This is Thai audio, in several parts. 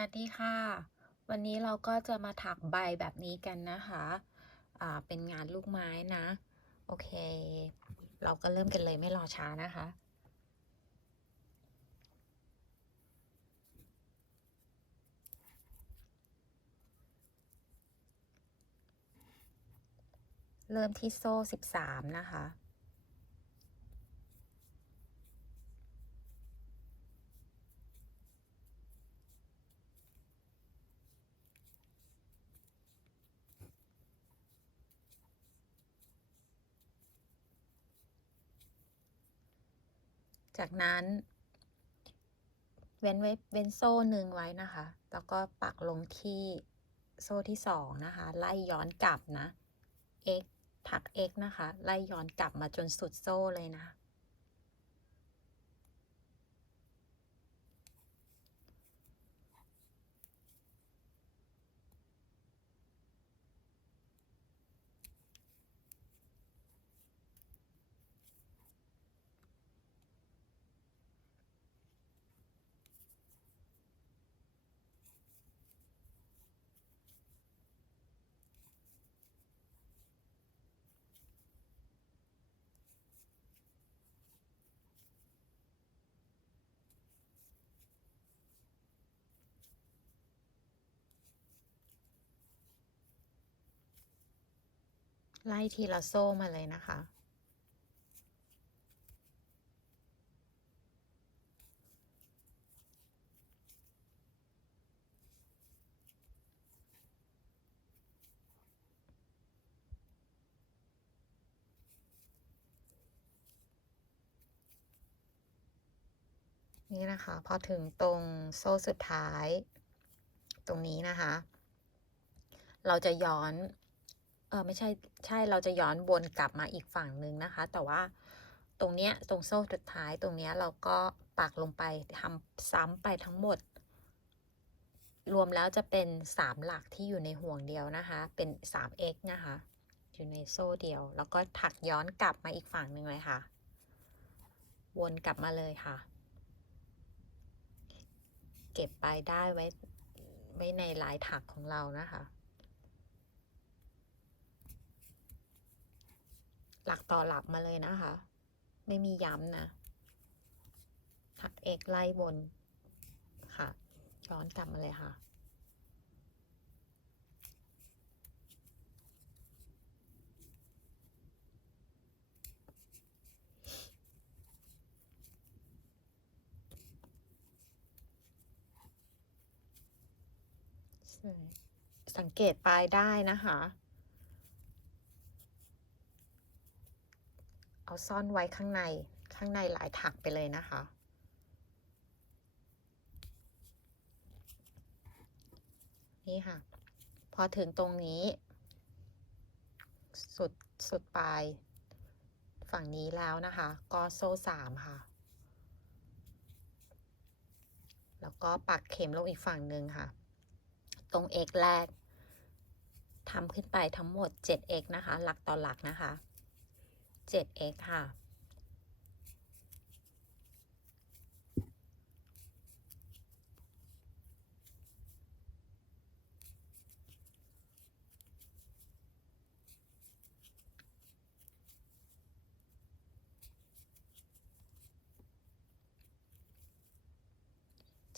สวัสดีค่ะ วันนี้เราก็จะมาถักใบแบบนี้กันนะคะอ่าเป็นงานลูกไม้นะ โอเค เราก็เริ่มกันเลยไม่รอช้านะคะเริ่มที่โซ่ 13 นะคะ จากนั้น เว้นไว้เว้นโซ่หนึ่งไว้นะคะ แล้วก็ปักลงที่โซ่ที่สองนะคะ ไล่ย้อนกลับนะ x ถัก x นะคะ ไล่ย้อนกลับมาจนสุดโซ่เลยนะ ไล่ทีละโซ่มาเลยนะคะ นี่นะคะ พอถึงตรงโซ่สุดท้าย ตรงนี้นะคะ เราจะย้อน เออไม่ใช่ใช่เราจะย้อนวนกลับมาอีกฝั่งหนึ่งนะคะ แต่ว่าตรงเนี้ยตรงโซ่สุดท้ายตรงเนี้ยเราก็ปักลงไปทำซ้ำไปทั้งหมด รวมแล้วจะเป็นสามหลักที่อยู่ในห่วงเดียวนะคะ เป็น 3x นะคะ อยู่ในโซ่เดียว แล้วก็ถักย้อนกลับมาอีกฝั่งหนึ่งเลยค่ะ วนกลับมาเลยค่ะ เก็บไปได้ไว้ไว้ในลายถักของเรานะคะ หลักต่อหลักมาเลยนะคะ ไม่มีย้ำนะถักเอกไล่บนค่ะย้อนกลับมาเลยค่ะ สังเกตปลายได้นะคะ เอาซ่อนไว้ข้างในข้างในหลายถักไปเลยนะคะ นี่ค่ะ พอถึงตรงนี้ สุดสุดปลายฝั่งนี้แล้วนะคะ ก็โซ่สามค่ะ แล้วก็ปักเข็มลงอีกฝั่งหนึ่งค่ะ ตรง x แรกทำขึ้นไปทั้งหมด 7x นะคะ หลักต่อหลักนะคะ 7x ค่ะ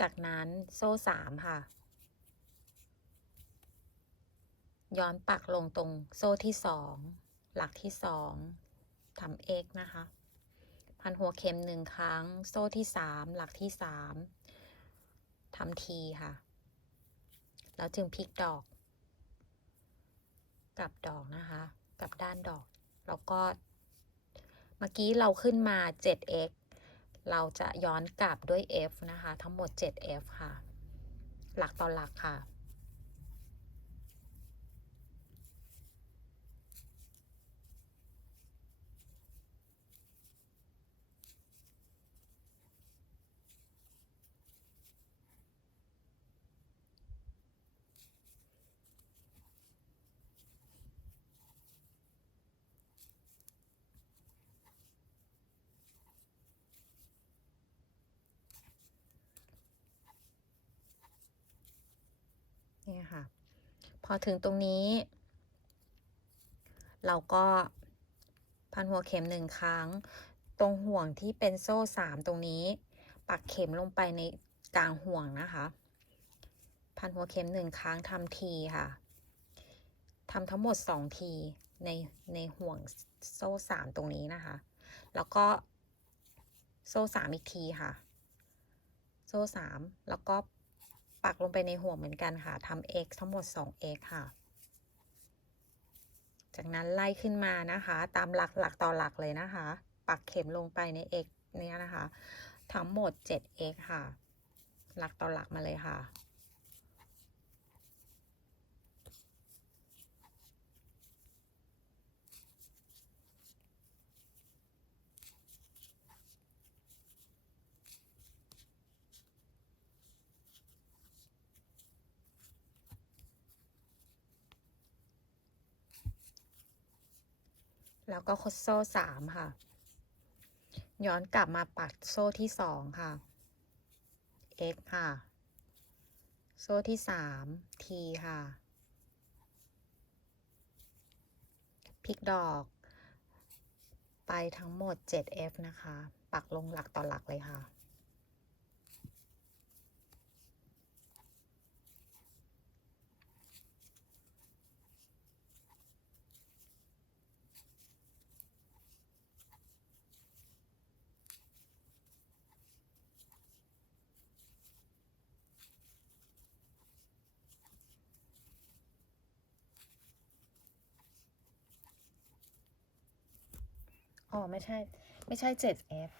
จากนั้นโซ่สามค่ะ ย้อนปักลงตรงโซ่ที่สองหลักที่สอง ทำ x นะคะ พันหัวเข็มหนึ่งครั้ง โซ่ที่สามหลักที่สามทำทีค่ะ แล้วจึงพลิกดอก กลับดอกนะคะ กลับด้านดอก แล้วก็ เมื่อกี้เราขึ้นมา 7x เราจะย้อนกลับด้วย f นะคะ ทั้งหมด 7f ค่ะ หลักต่อหลักค่ะ พอถึงตรงนี้ เราก็พันหัวเข็มหนึ่งครั้ง ตรงห่วงที่เป็นโซ่สามตรงนี้ ปักเข็มลงไปในกลางห่วงนะคะ พันหัวเข็มหนึ่งครั้งทำทีค่ะทำทั้งหมดสองทีในในห่วงโซ่สามตรงนี้นะคะ แล้วก็โซ่สามอีกทีค่ะ โซ่สามแล้วก็ ปักลงไปในห่วงเหมือนกันค่ะทำ x ทั้งหมด 2x ค่ะ จากนั้นไล่ขึ้นมานะคะ ตามหลักหลักต่อหลักเลยนะคะ ปักเข็มลงไปใน x เนี้ยนะคะ ทั้งหมด 7x ค่ะ หลักต่อหลักมาเลยค่ะ แล้วก็คดโซ่สามค่ะ ย้อนกลับมาปักโซ่ที่สองค่ะ x ค่ะ โซ่ที่สาม t ค่ะพลิกดอก ไปทั้งหมด 7f นะคะ ปักลงหลักต่อหลักเลยค่ะ อ๋อไม่ใช่ ไม่ใช่ 7f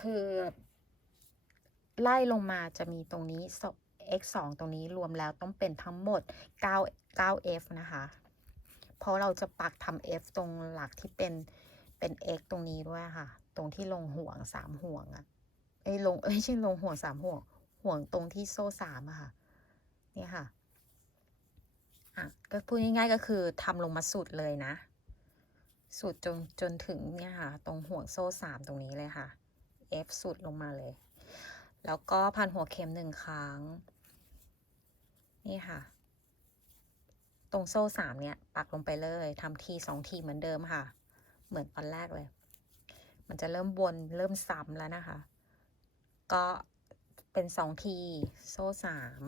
คือไล่ลงมาจะมีตรงนี้ x 2ตรงนี้รวมแล้วต้องเป็นทั้งหมด9 9f นะคะ เพราะเราจะปักทำ f ตรงหลักที่เป็นเป็น x ตรงนี้ด้วยค่ะ ตรงที่ลงห่วงสามห่วงอะไอ้ลงเอ้ยไม่ใช่ลงห่วงสามห่วง ห่วงตรงที่โซ่สามอะค่ะเนี่ยค่ะ อะ ก็พูดง่ายๆก็คือทำลงมาสุดเลยนะ สุดจนจนถึงเนี่ยค่ะ ตรงห่วงโซ่สามตรงนี้เลยค่ะ F สุดลงมาเลย แล้วก็พันหัวเข็มหนึ่งครั้ง นี่ค่ะ ตรงโซ่สามเนี่ย ปักลงไปเลยทำทีสองทีเหมือนเดิมค่ะ เหมือนตอนแรกเลย มันจะเริ่มวนเริ่มซ้ำแล้วนะคะ ก็เป็นสองทีโซ่สาม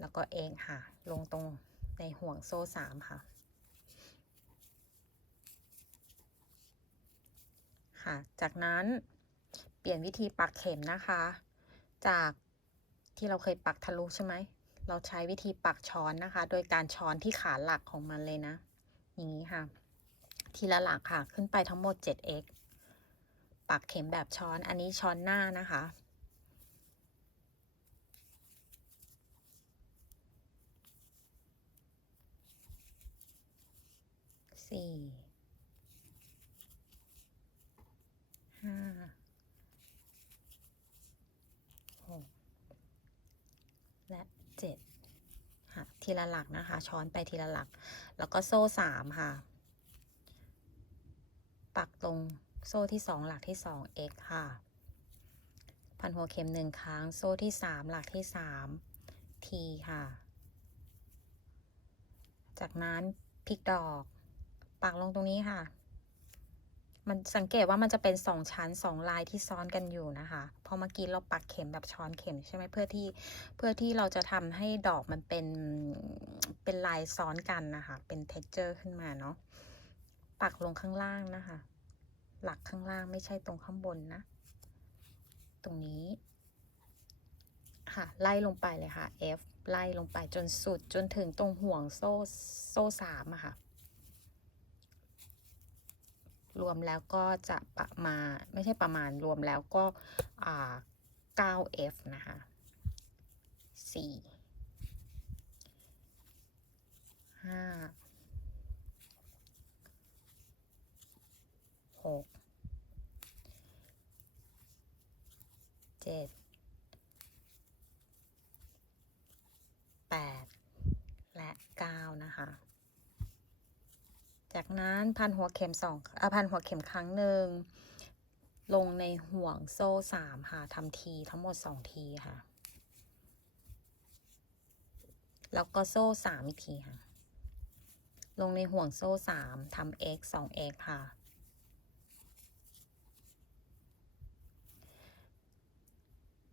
แล้วก็เองค่ะ ลงตรงในห่วงโซ่สามค่ะ ค่ะ จากนั้นเปลี่ยนวิธีปักเข็มนะคะ จากที่เราเคยปักทะลุใช่ไหม เราใช้วิธีปักช้อนนะคะ โดยการช้อนที่ขาหลักของมันเลยนะ อย่างนี้ค่ะ ทีละหลักค่ะ ขึ้นไปทั้งหมด 7x ปักเข็มแบบช้อน อันนี้ช้อนหน้านะคะสี่ ห้า หก และเจ็ดค่ะ ทีละหลักนะคะ ช้อนไปทีละหลัก แล้วก็โซ่สามค่ะ ปักตรงโซ่ที่สองหลักที่สอง x ค่ะ พันหัวเข็มหนึ่งครั้ง โซ่ที่สามหลักที่สาม t ค่ะ จากนั้นพลิกดอก ปักลงตรงนี้ค่ะ มันสังเกตว่ามันจะเป็นสองชั้นสองลายที่ซ้อนกันอยู่นะคะพอเมื่อกี้เราปักเข็มแบบช้อนเข็มใช่ไหมเพื่อที่เพื่อที่เราจะทำให้ดอกมันเป็นเป็นลายซ้อนกันนะคะ เป็น texture ขึ้นมาเนาะปักลงข้างล่างนะคะ หลักข้างล่างไม่ใช่ตรงข้างบนนะ ตรงนี้ค่ะไล่ลงไปเลยค่ะ F ไล่ลงไปจนสุดจนถึงตรงห่วงโซ่โซ่สามอะค่ะ รวมแล้วก็จะประมาณไม่ใช่ประมาณรวมแล้วก็อ่า 9f นะคะ4 5 6 7 8 และ 9 นะคะ จาก นั้นพันหัวเข็มสองอพันหัวเข็มครั้งหนึ่ง ลงในห่วงโซ่สามค่ะทำทีทั้งหมดสองทีค่ะ แล้วก็โซ่สามอีกทีค่ะ ลงในห่วงโซ่สามทำ x สอง x ค่ะ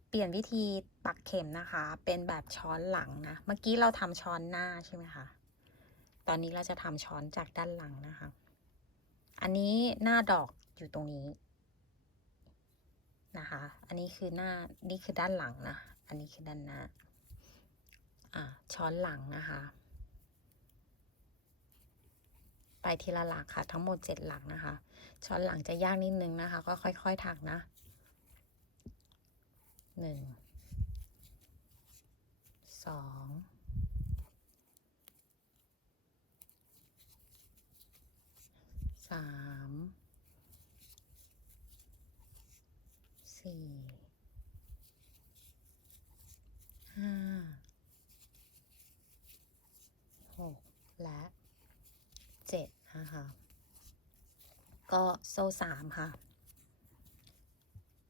เปลี่ยนวิธีปักเข็มนะคะ เป็นแบบช้อนหลังนะ เมื่อกี้เราทำช้อนหน้าใช่ไหมคะ ตอนนี้เราจะทำช้อนจากด้านหลังนะคะ อันนี้หน้าดอกอยู่ตรงนี้นะคะ อันนี้คือหน้า นี่คือด้านหลังนะ อันนี้คือด้านหน้า อะ ช้อนหลังนะคะ ไปทีละหลักค่ะ ทั้งหมดเจ็ดหลักนะคะ ช้อนหลังจะยากนิดนึงนะคะ ก็ค่อยๆถักนะหนึ่งสอง สามสี่ห้าหกและเจ็ดนะคะก็โซ่สามค่ะ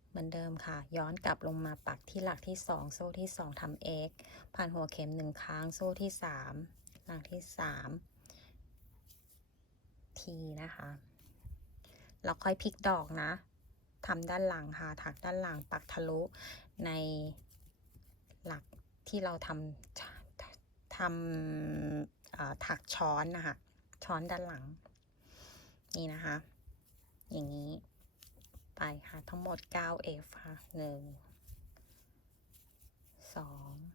เหมือนเดิมค่ะ ย้อนกลับลงมาปักที่หลักที่สองโซ่ที่สองทำ x ผ่านหัวเข็มหนึ่งครั้งโซ่ที่สามหลักที่สาม ทีนะคะแล้วค่อยพลิกดอกนะทำด้านหลังค่ะถักด้านหลังปักทะลุในหลักที่เราทำทำถักช้อนนะคะช้อนด้านหลัง นี่นะคะ อย่างนี้ไปค่ะ ทั้งหมด 9F ค่ะ 1 2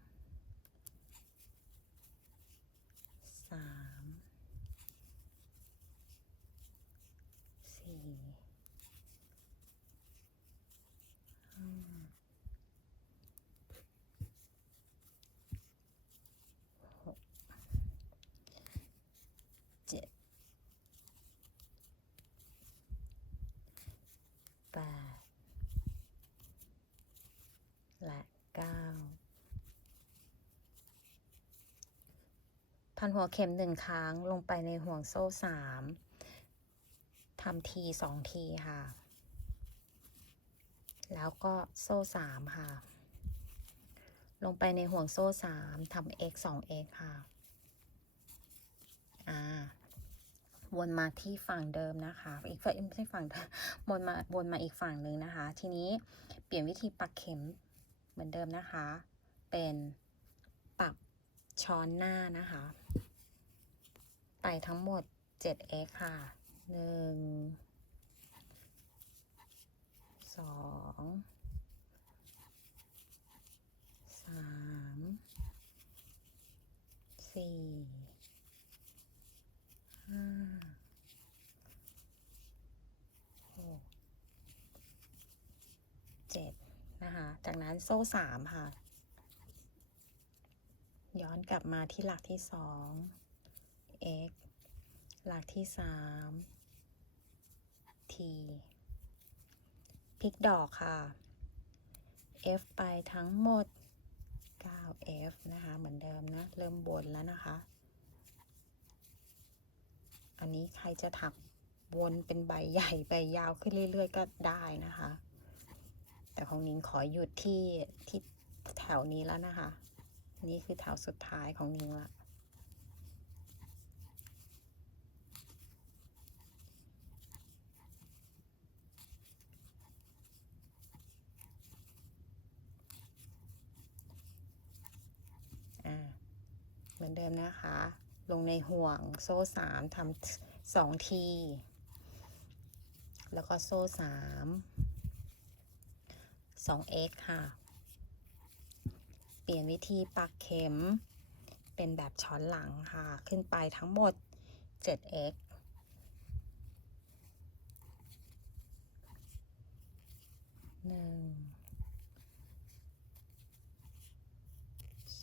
นหัวเข็มหนึ่งครั้งลงไปในห่วงโซ่สามทำทีสองทีค่ะ แล้วก็โซ่สามค่ะ ลงไปในห่วงโซ่สามทำ x สอง x ค่ะ อ่า วนมาที่ฝั่งเดิมนะคะ อีกฝั่งไม่ใช่ฝั่งวนมา วนมาอีกฝั่งหนึ่งนะคะ ทีนี้เปลี่ยนวิธีปักเข็มเหมือนเดิมนะคะ เป็นปัก ช้อนหน้านะคะไปทั้งหมด 7x ค่ะหนึ่งสองสามสี่ห้าหกเจ็ดนะคะ จากนั้นโซ่สามค่ะ อนกลับมาที่หลักที่สอง x หลักที่สาม t พลิกดอกค่ะ f ไปทั้งหมด 9f นะคะ เหมือนเดิมนะ เริ่มบนแล้วนะคะ อันนี้ใครจะถักวนเป็นใบใหญ่ใบยาวขึ้นเรื่อยๆ ก็ได้นะคะ แต่ของนิ้งขอหยุดที่ที่แถวนี้แล้วนะคะ นี่คือแถวสุดท้ายของนิ้งละเหมือนเดิมนะคะ ลงในห่วงโซ่สามทำสองที แล้วก็โซ่สามสอง x ค่ะ เปลี่ยนวิธีปักเข็ม เป็นแบบช้อนหลังค่ะ ขึ้นไปทั้งหมด 7x หนึ่ง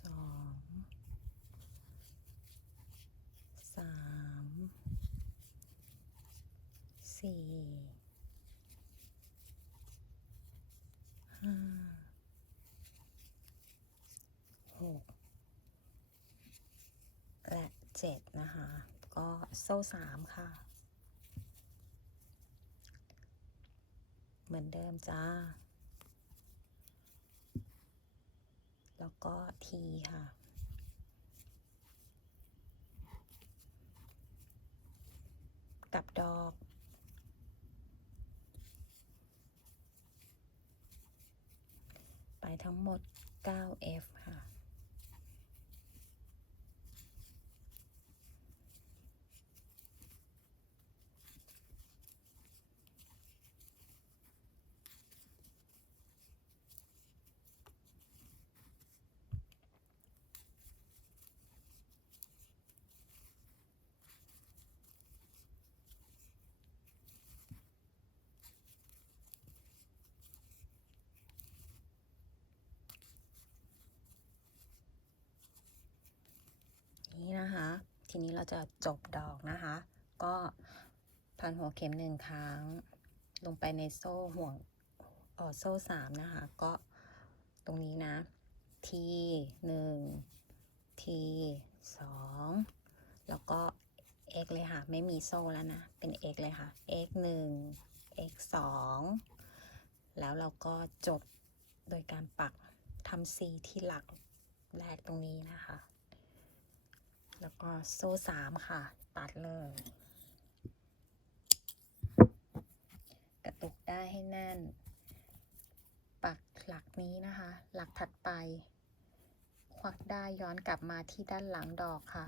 สองสามสี่ เจ็ดนะคะ ก็โซ่สามค่ะ เหมือนเดิมจ้า แล้วก็ทีค่ะกับดอก ไปทั้งหมด 9F ค่ะ ทีนี้เราจะจบดอกนะคะ ก็พันหัวเข็มหนึ่งครั้ง ลงไปในโซ่ห่วงออโซ่สามนะคะ ก็ตรงนี้นะ ทีหนึ่งทีสองแล้วก็ x เลยค่ะ ไม่มีโซ่แล้วนะ เป็น x เลยค่ะ x หนึ่ง x สองแล้วเราก็จบโดยการปักทำ C ที่หลักแรกตรงนี้นะคะ แล้วก็โซ่สามค่ะ ตัดเลย กระตุกได้ให้แน่น ปักหลักนี้นะคะ หลักถัดไป ควักได้ย้อนกลับมาที่ด้านหลังดอกค่ะ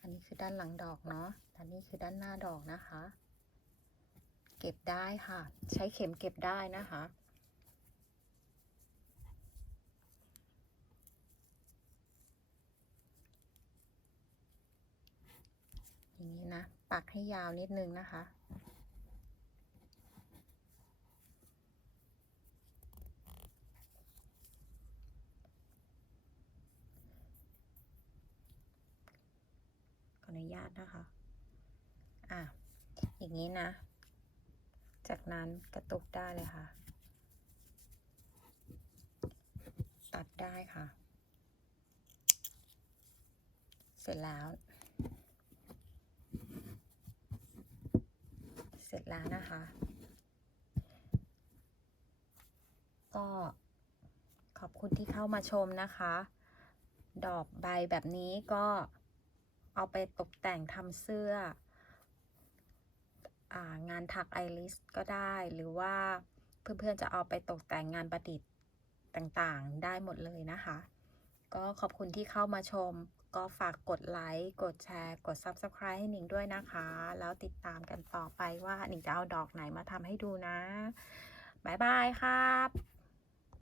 อันนี้คือด้านหลังดอกเนาะอันนี้คือด้านหน้าดอกนะคะ เก็บได้ค่ะ ใช้เข็มเก็บได้นะคะ อย่างนี้นะ ปักให้ยาวนิดนึงนะคะ ขออนุญาตนะคะ อะ อย่างนี้นะ จากนั้นกระตุกได้เลยค่ะ ตัดได้ค่ะ เสร็จแล้ว เส ร็จแล้วนะคะ ก็ขอบคุณที่เข้ามาชมนะคะ ดอกใบแบบนี้ก็เอาไปตกแต่งทำเสื้ออางานถักไอริสก็ได้ หรือว่าเพื่อนๆจะเอาไปตกแต่งงานประดิษฐ์ต่างๆ ได้หมดเลยนะคะ ก็ขอบคุณที่เข้ามาชม ก็ฝากกดไลค์ กดแชร์ กด Subscribe ให้หนิงด้วยนะคะ แล้วติดตามกันต่อไปว่าหนิงจะเอาดอกไหนมาทำให้ดูนะ บ๊ายบายครับ